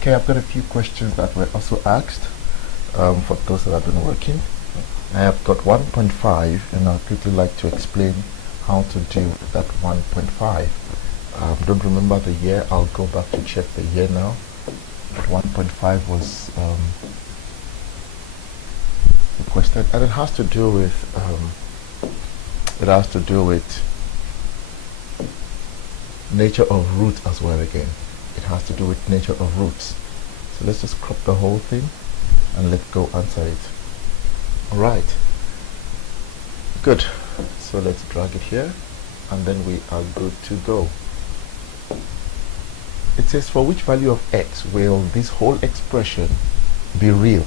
Okay, I've got a few questions that were also asked for those that have been working. I have got 1.5 and I'd quickly like to explain how to deal with that 1.5. Don't remember the year, I'll go back to check the year now. 1.5 was requested, and it has to do with nature of root as well. Again, it has to do with nature of roots. So let's just crop the whole thing and let's go answer it. Alright, good. So let's drag it here and then we are good to go. It says, for which value of x will this whole expression be real?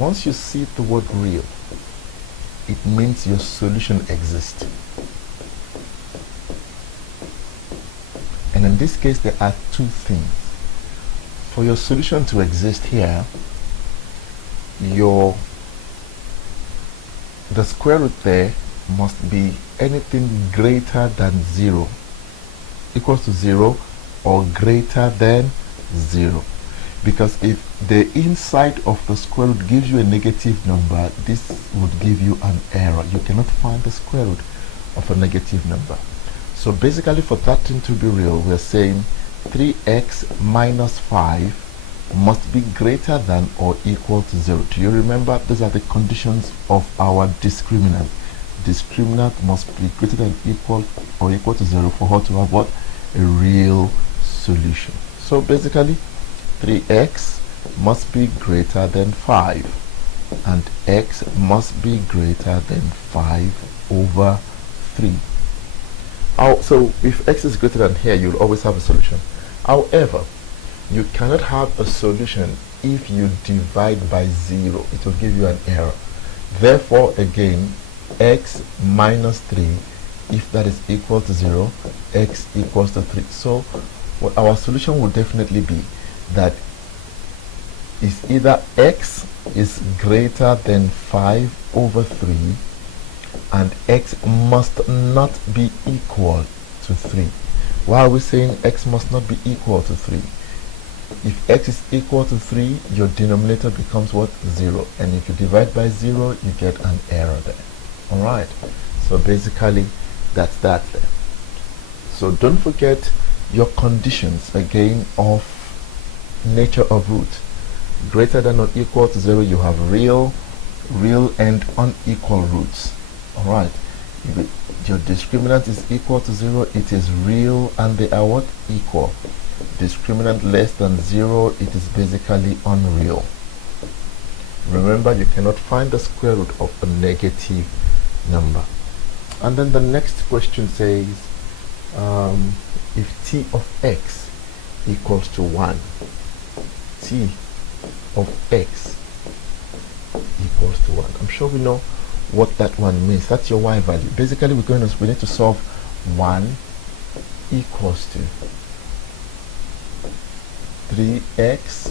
Once you see the word real, it means your solution exists. And in this case, there are two things. For your solution to exist here, the square root there must be anything greater than 0, equals to 0 or greater than 0. Because if the inside of the square root gives you a negative number, this would give you an error. You cannot find the square root of a negative number. So basically, for that thing to be real, we're saying 3x minus 5 must be greater than or equal to 0. Do you remember? These are the conditions of our discriminant. Discriminant must be greater than equal or equal to 0 for her to have what? A real solution. So basically, 3x must be greater than 5 and x must be greater than 5 over 3. So if x is greater than here, you'll always have a solution. However, you cannot have a solution if you divide by 0. It will give you an error. Therefore, again, x minus 3, if that is equal to 0, x equals to 3. So what our solution will definitely be that is either x is greater than 5 over 3 and x must not be equal to 3. Why are we saying x must not be equal to 3? If x is equal to 3, your denominator becomes what? 0. And if you divide by 0, you get an error there. Alright, so basically that's that there. So don't forget your conditions again of nature of root. Greater than or equal to 0, you have real and unequal roots. Alright, if your discriminant is equal to 0, it is real and they are what? Equal. Discriminant less than 0, it is basically unreal. Remember, you cannot find the square root of a negative number. And then the next question says, if t of x equals to 1, t of x equals to 1. I'm sure we know what that one means. That's your y value. Basically, we need to solve 1 equals to 3x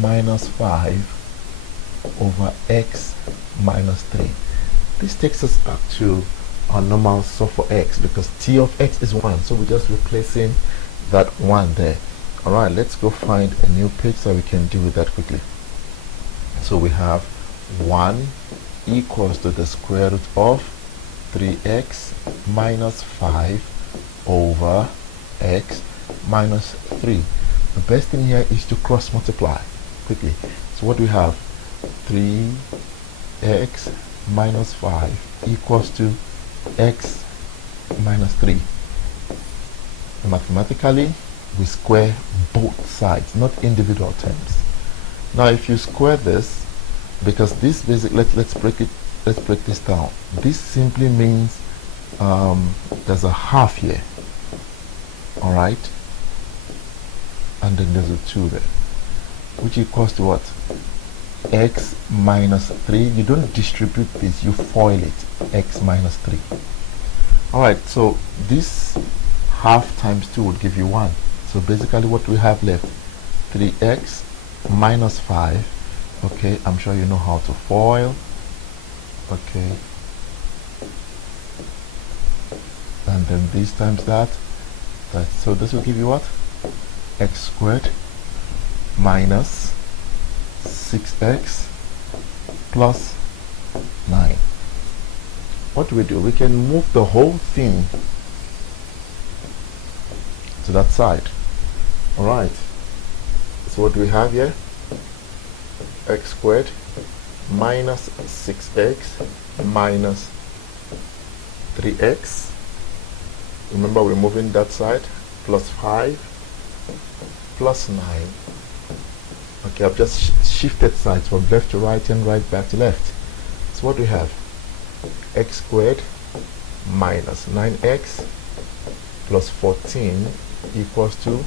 minus 5 over x minus 3. This takes us back to our normal solve for x because t of x is 1, so we're just replacing that 1 there. Alright, let's go find a new page so we can deal with that quickly. So we have 1 equals to the square root of 3x minus 5 over x minus 3. The best thing here is to cross multiply quickly. So what do we have? 3x minus 5 equals to x minus 3. Mathematically, we square both sides, not individual terms. Now if you square this, because this basically, let's break this down. This simply means there's a half here. Alright, and then there's a 2 there, which equals to what? X minus 3. You don't distribute this, you FOIL it. X minus 3. Alright, so this half times 2 would give you 1. So basically what we have left, 3x minus 5. Okay, I'm sure you know how to FOIL. Okay, and then this times that. So this will give you what? X squared minus 6x plus 9. What do? We can move the whole thing to that side. Alright, so what do we have here? X squared minus 6x minus 3x. Remember, we're moving that side. Plus 5 plus 9. Okay, I've just shifted sides from left to right and right back to left. So what do we have? X squared minus 9x plus 14 equals to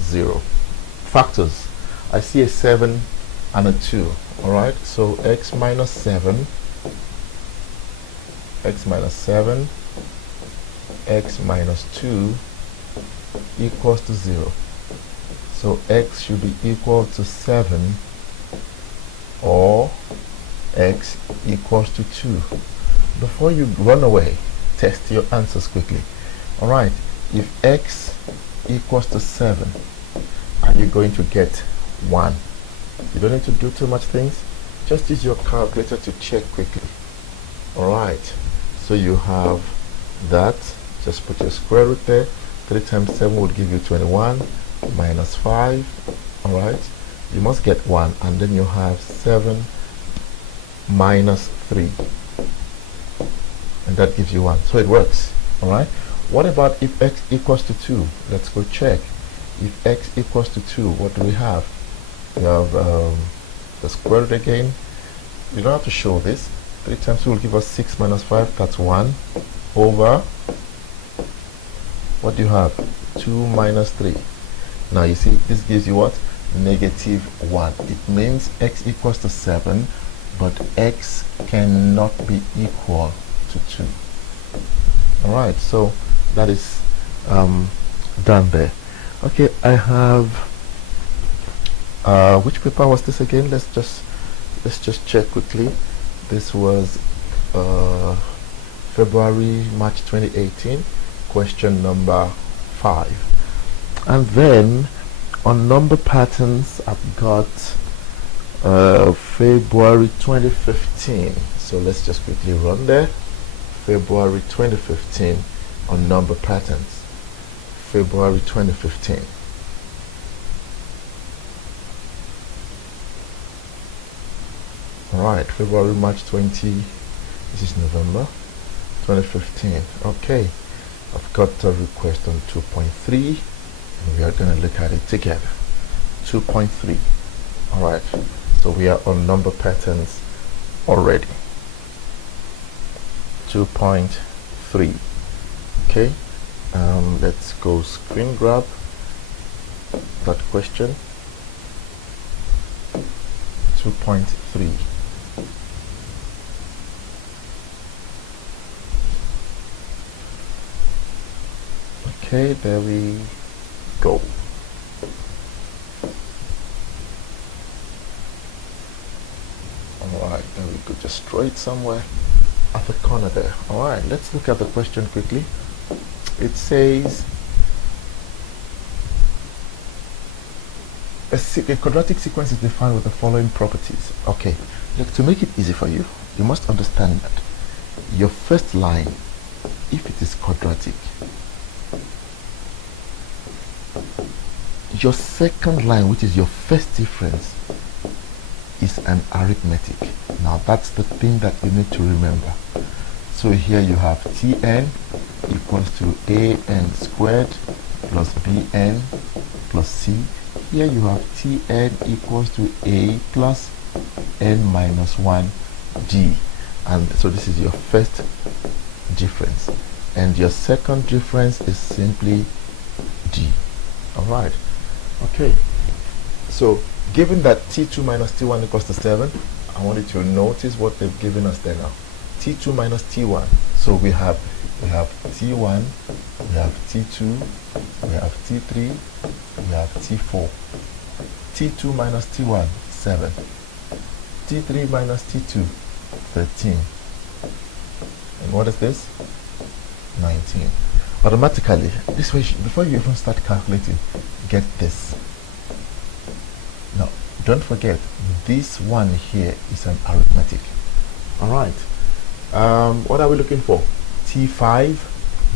0. Factors. I see a 7 and a 2. Alright, so x minus 7, x minus 7, x minus 2 equals to 0. So x should be equal to 7 or x equals to 2. Before you run away, test your answers quickly. Alright, if x equals to 7, are you going to get 1? You don't need to do too much things. Just use your calculator to check quickly. Alright, so you have that. Just put your square root there. 3 times 7 would give you 21 minus 5. Alright, you must get 1, and then you have 7 minus 3, and that gives you 1. So it works. Alright, what about if x equals to 2? Let's go check. If x equals to 2, what do we have? We have the square root again. You don't have to show this. 3 times 2 will give us 6 minus 5, that's 1, over, what do you have? 2 minus 3. Now you see, this gives you what? Negative 1. It means x equals to 7, but x cannot be equal to 2. Alright, so that is done there. Okay, I have which paper was this again? Let's just check quickly. This was March 2018, question number 5. And then on number patterns, I've got February 2015. So let's just quickly run there. February 2015 on number patterns. February 2015. Alright, February, March 20, this is November 2015. Okay, I've got a request on 2.3, and we are going to look at it together. 2.3. Alright, so we are on number patterns already. 2.3. Okay, let's go screen grab that question. 2.3. Okay, there we go. Alright, there we go. Just draw it somewhere at the corner there. Alright, let's look at the question quickly. It says a quadratic sequence is defined with the following properties. Okay, look, to make it easy for you, you must understand that your first line, if it is quadratic, your second line, which is your first difference, is an arithmetic. Now that's the thing that you need to remember. So here you have Tn equals to an squared plus bn plus c. Here you have Tn equals to a plus n minus 1 d. And so this is your first difference. And your second difference is simply d. Alright. Okay. So given that T2 minus T1 equals to 7, I want you to notice what they've given us there now. T2 minus T1. So we have T1, we have T2, we have T3, we have T4. T2 minus T1, 7. T3 minus T2, 13. And what is this? 19. Automatically, this way, before you even start calculating, get this. Don't forget, this one here is an arithmetic. All right. What are we looking for? T5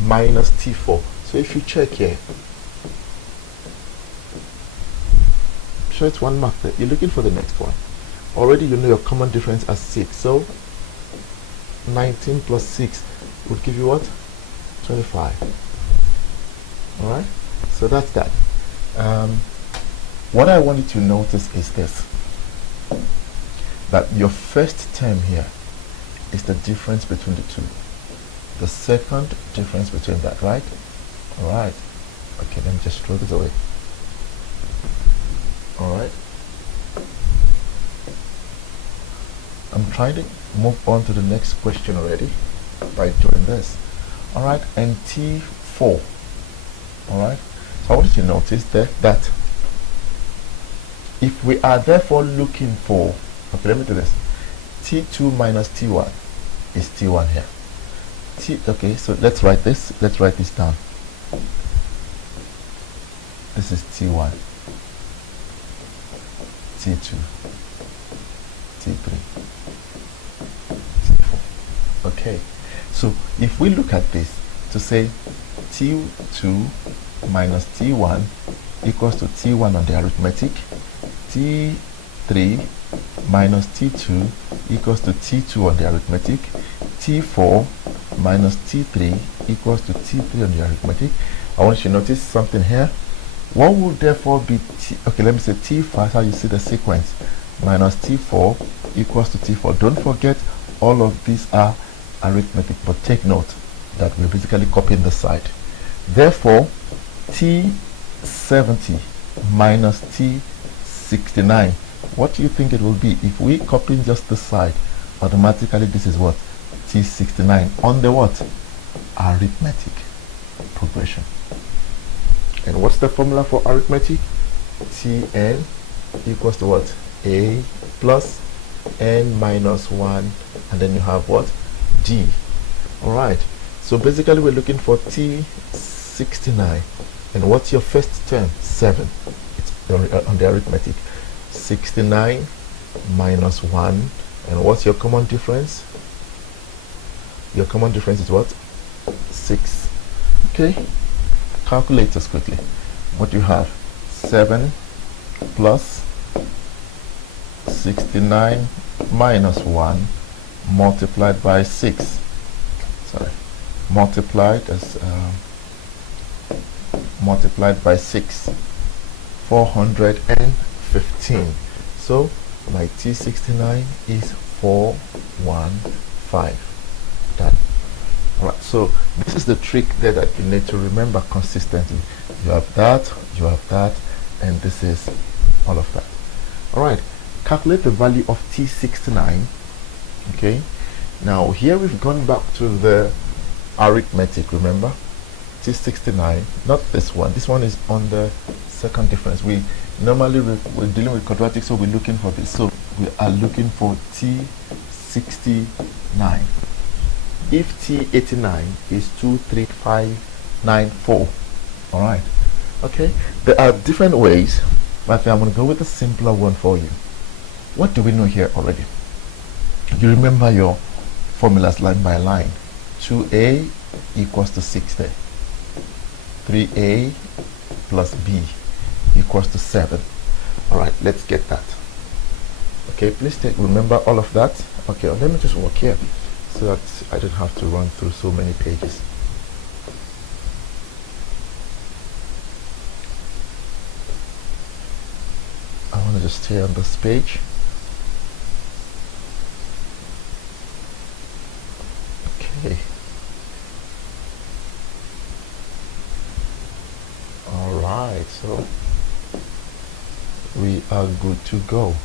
minus T4. So if you check here, so it's one mark there. You're looking for the next one. Already you know your common difference as 6. So 19 plus 6 would give you what? 25. All right. So that's that. What I want you to notice is this, that your first term here is the difference between the two. The second difference between that, right? All right. Okay, let me just throw this away. All right. I'm trying to move on to the next question already by doing this. All right, and T4. All right. So I want you to notice that if we are therefore looking for, okay, let me do this. T2 minus T1 is T1 here. Okay, so let's write this. Let's write this down. This is T1, T2, T3, T4. Okay, so if we look at this to say T2 minus T1 equals to T1 on the arithmetic, T3 minus T2 equals to T2 on the arithmetic, T4 minus T3 equals to T3 on the arithmetic. I want you to notice something here. What will therefore be okay, let me say T5, how you see the sequence, minus T4 equals to T4. Don't forget, all of these are arithmetic, but take note that we're basically copying the side. Therefore, T70 minus T69, what do you think it will be? If we copy just the side, automatically this is what? T69 on the what? Arithmetic progression. And what's the formula for arithmetic? Tn equals to what? A plus n minus 1, and then you have what? D. All right. So basically we're looking for T69. And what's your first term? 7. It's on the arithmetic. 69 minus 1. And what's your common difference? Your common difference is what? 6. Okay. Calculate this quickly. What do you have? 7 plus 69 minus 1 multiplied by 6. Sorry. Multiplied by 6. 415. So my T69 is 415. Done. Alright, so this is the trick there that you need to remember consistently. You have that, and this is all of that. Alright, calculate the value of T69. Okay, now here we've gone back to the arithmetic, remember? T69, not this one. This one is on the second difference. We normally, we're dealing with quadratics, so we're looking for this. So we are looking for T69. If T89 is 23594, all right, okay, there are different ways, but I'm going to go with a simpler one for you. What do we know here already? You remember your formulas line by line. 2a equals to 60. 3a plus b equals to 7. All right, let's get that. Okay, please remember all of that. Okay, let me just work here, so that I don't have to run through so many pages. I want to just stay on this page. Okay. Alright, so we are good to go.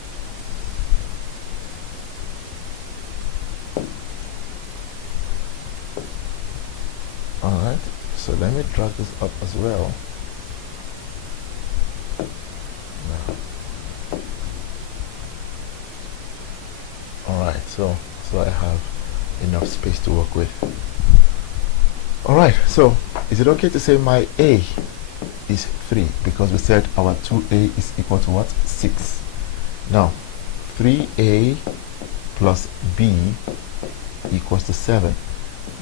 Alright, so let me drag this up as well. Now. Alright, so I have enough space to work with. Alright, so is it okay to say my A is 3, because we said our 2A is equal to what? 6. Now 3a plus b equals to 7,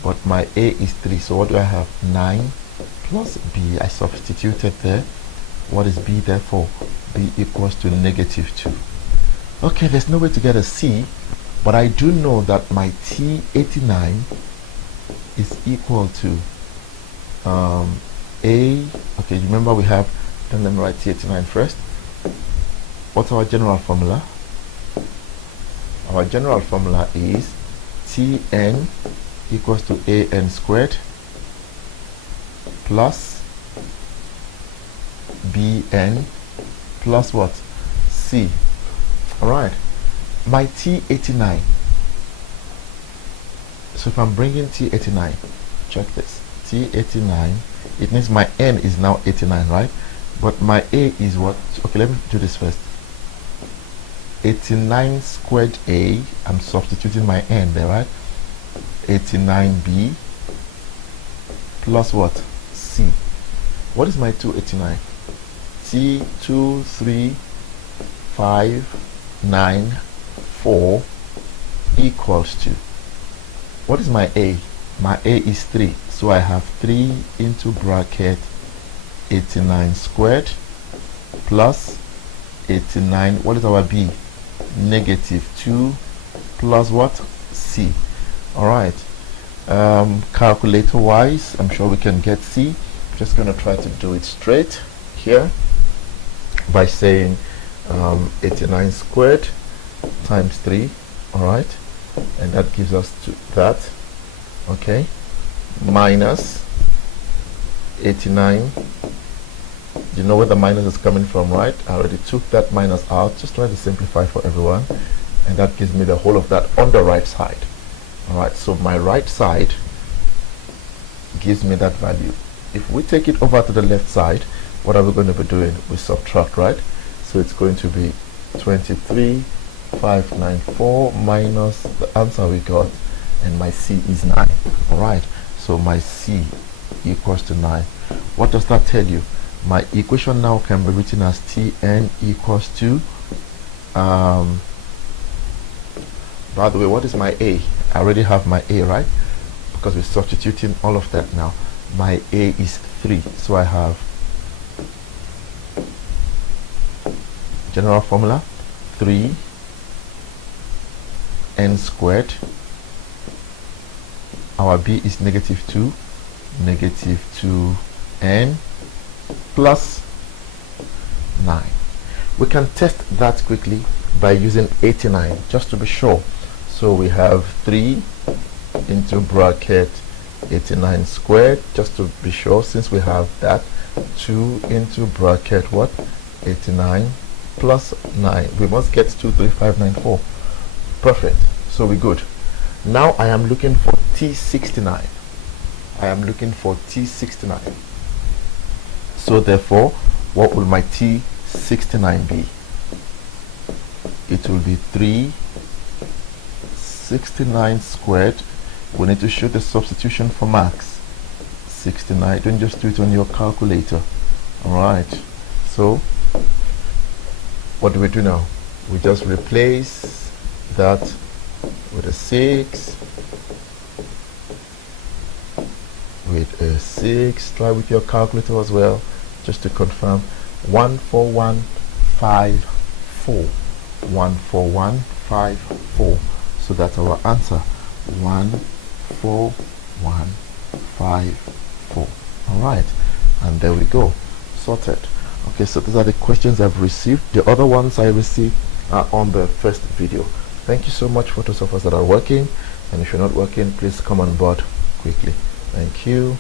but my a is 3, so what do I have? 9 plus b. I substituted there. What is b therefore? B equals to -2. Okay, there's no way to get a c, but I do know that my T89 is equal to a. Okay, remember we have, then let me write T89 first. What's our general formula? Our general formula is Tn equals to an squared plus bn plus what? C. Alright, my T89. So if I'm bringing T89, check this. T89, it means my n is now 89, right? But my a is what? Okay, let me do this first. 89 squared a, I'm substituting my n there, right? 89b plus what? C. What is my 289? T23594 equals to, what is my a? My a is 3, so I have 3 into bracket 89 squared plus 89. What is our b? -2 plus what? C. Alright, calculator wise, I'm sure we can get C. I'm just going to try to do it straight here by saying 89 squared times 3. Alright, and that gives us that. Okay, minus 89. You know where the minus is coming from, right? I already took that minus out. Just try to simplify for everyone, and that gives me the whole of that on the right side. Alright, so my right side gives me that value. If we take it over to the left side, what are we going to be doing? We subtract, right? So it's going to be 23,594 minus the answer we got, and my C is 9. Alright, so my C equals to 9. What does that tell you? My equation now can be written as Tn equals to, by the way, what is my A? I already have my A, right? Because we're substituting all of that now. My A is 3, so I have general formula 3n squared. Our B is -2, -2n plus 9. We can test that quickly by using 89 just to be sure. So we have 3 into bracket 89 squared, just to be sure, since we have that. 2 into bracket what? 89 plus 9. We must get 23594. Perfect. So we're good. Now I am looking for T69. I am looking for T69. So therefore, what will my T69 be? It will be 369 squared. We need to show the substitution for max. 69. Don't just do it on your calculator. Alright. So what do we do now? We just replace that with a 6. With a 6. Try with your calculator as well, just to confirm. 14154. 14154. So that's our answer. 14154. Alright, and there we go, sorted. Okay, so these are the questions I've received. The other ones I received are on the first video. Thank you so much for those of us that are working, and if you're not working, please come on board quickly. Thank you.